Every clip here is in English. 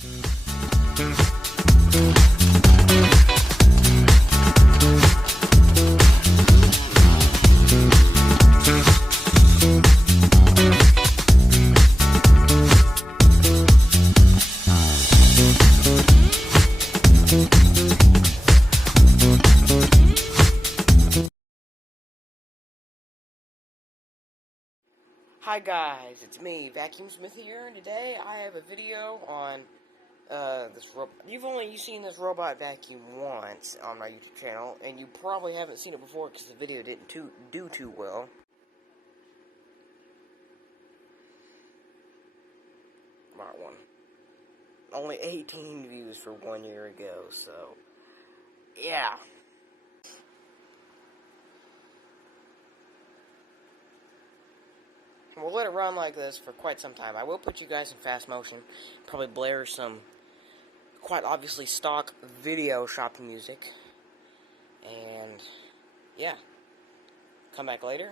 Hi guys, it's me, Vacuum Smith here, and today I have a video on this robot. You've only seen this robot vacuum once on my YouTube channel, and you probably haven't seen it before because the video didn't do too well. About one. Only 18 views for 1 year ago, so yeah. We'll let it run like this for quite some time. I will put you guys in fast motion, probably blare some quite obviously stock video shopping music, and yeah, come back later.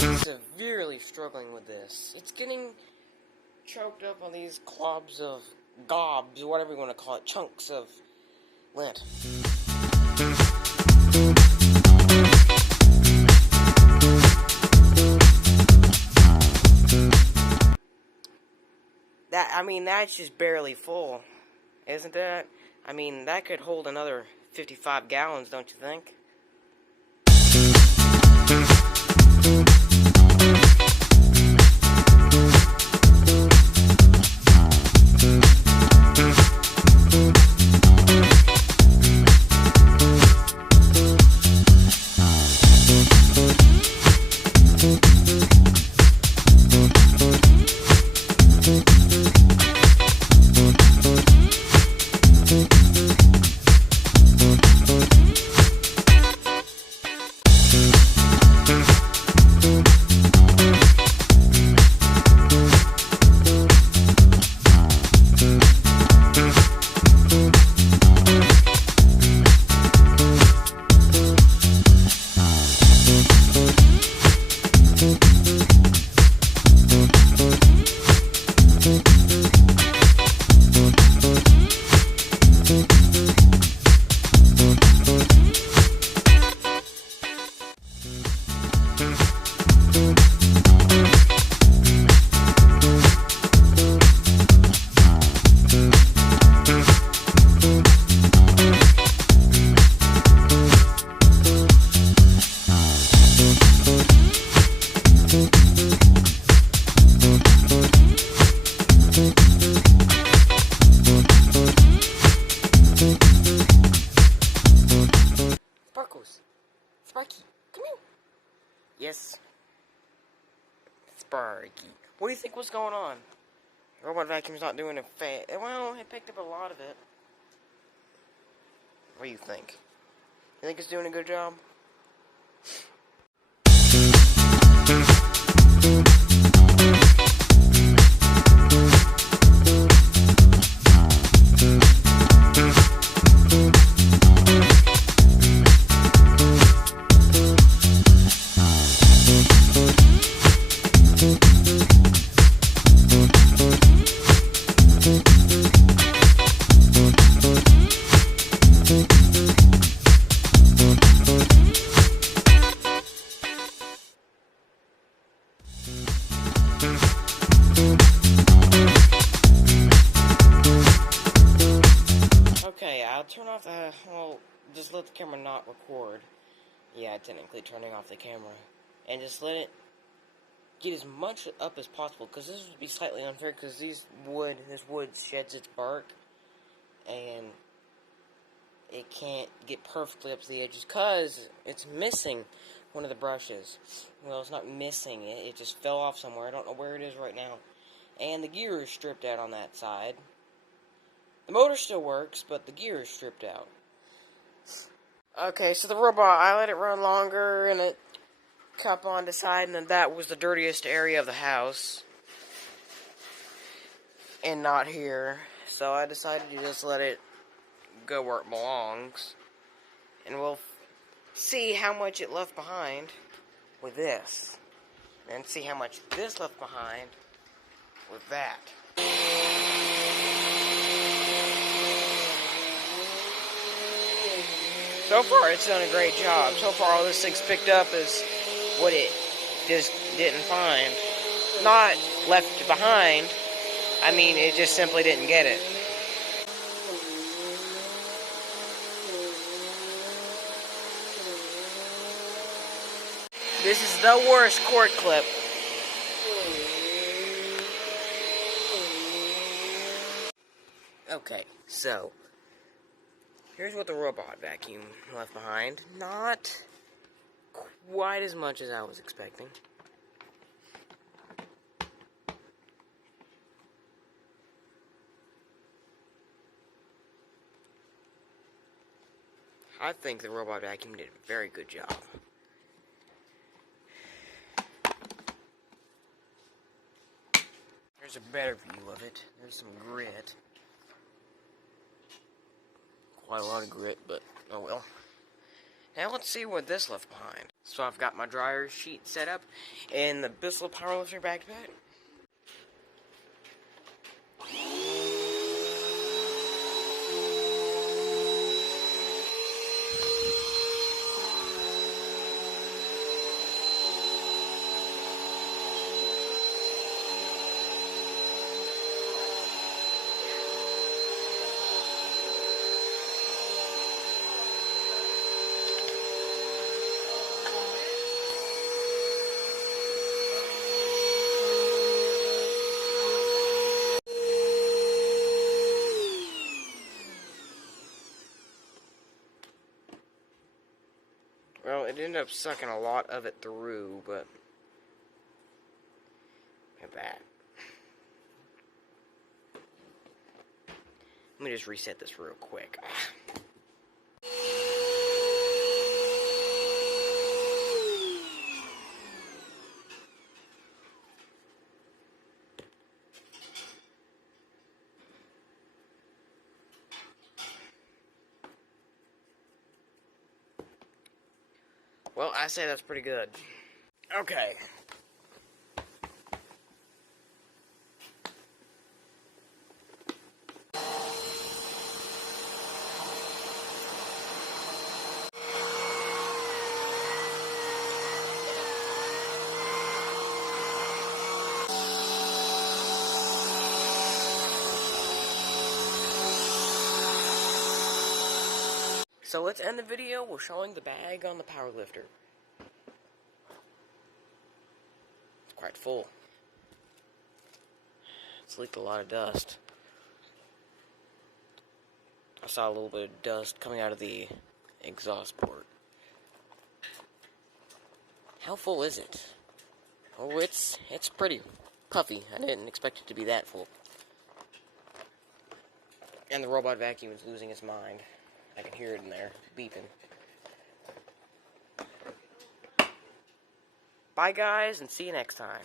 I'm severely struggling with this. It's getting choked up on these gobs, or whatever you want to call it, chunks of lint. That's just barely full, isn't that? I mean, that could hold another 55 gallons, don't you think? Sparky, come here. Yes. Sparky. What do you think was going on? Robot vacuum's not doing well, it picked up a lot of it. What do you think? You think it's doing a good job? Okay, I'll turn off just let the camera not record. Yeah, technically turning off the camera. And just let it get as much up as possible, because this would be slightly unfair, because this wood sheds its bark, and it can't get perfectly up to the edges, because it's missing one of the brushes. Well, it's not missing it, it just fell off somewhere. I don't know where it is right now. And the gear is stripped out on that side. The motor still works, but the gear is stripped out. Okay, so the robot, I let it run longer, and it kept on deciding that that was the dirtiest area of the house, and not here. So I decided to just let it go where it belongs, and we'll see how much it left behind with this. And see how much this left behind with that. So far, it's done a great job. So far, all this thing's picked up is what it just didn't find. Not left behind. I mean, it just simply didn't get it. This is the worst cord clip. Okay, so here's what the robot vacuum left behind. Not quite as much as I was expecting. I think the robot vacuum did a very good job. Here's a better view of it. There's some grit. Quite a lot of grit, but oh well. Now let's see what this left behind. So I've got my dryer sheet set up in the Bissell Powerlifter backpack. Well, it ended up sucking a lot of it through, but look at that. Let me just reset this real quick. Well, I say that's pretty good. Okay. So let's end the video with showing the bag on the power lifter. It's quite full. It's leaked a lot of dust. I saw a little bit of dust coming out of the exhaust port. How full is it? Oh, it's pretty puffy. I didn't expect it to be that full. And the robot vacuum is losing its mind. I can hear it in there, beeping. Bye guys, and see you next time.